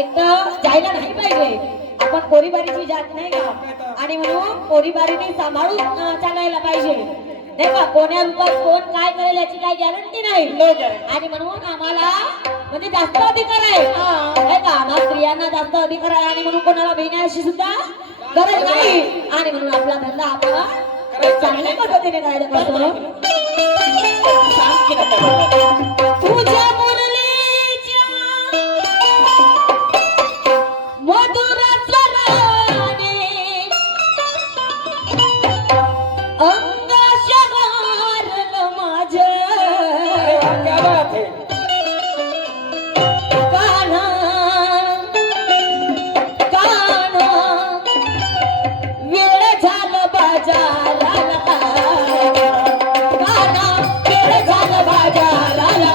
एकटं जायला नाही पाहिजे. आपण पोरीबारीची जात नाही का, आणि म्हणून पोरीबारीने सांभाळून चालायला पाहिजे नाही का. कोण्या रूपात कोण काय करेल याची काही गॅरंटी नाही. आणि म्हणून आम्हाला म्हणजे जास्त अधिकार आहे नाही का. आम्हा स्त्रियांना जास्त अधिकार आहे, आणि म्हणून कोणाला भिण्याची सुद्धा गरज नाही. आणि म्हणून आपला धंदा आपण चांगल्या पद्धतीने करायला करतो. तुझ्या मुरलीच्या मधुर स्वराने अंग शगारलं माझं कान्हा कान्हा वेळ झालं बाजाराला कान्हा वेळ झालं बाजाराला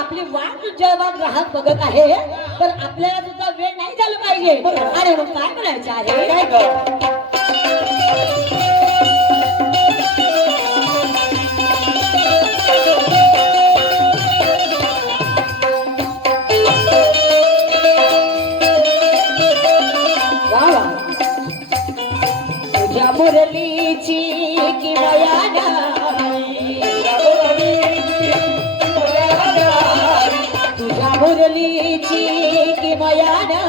आपली वाट जेव्हा ग्राहक बघत आहे तर आपल्याला सुद्धा वेळ नाही झाला पाहिजे. अरे मग काय करायचं आहे काय तुझ्या मुरलीची किमयाना मुरलीची किमयाना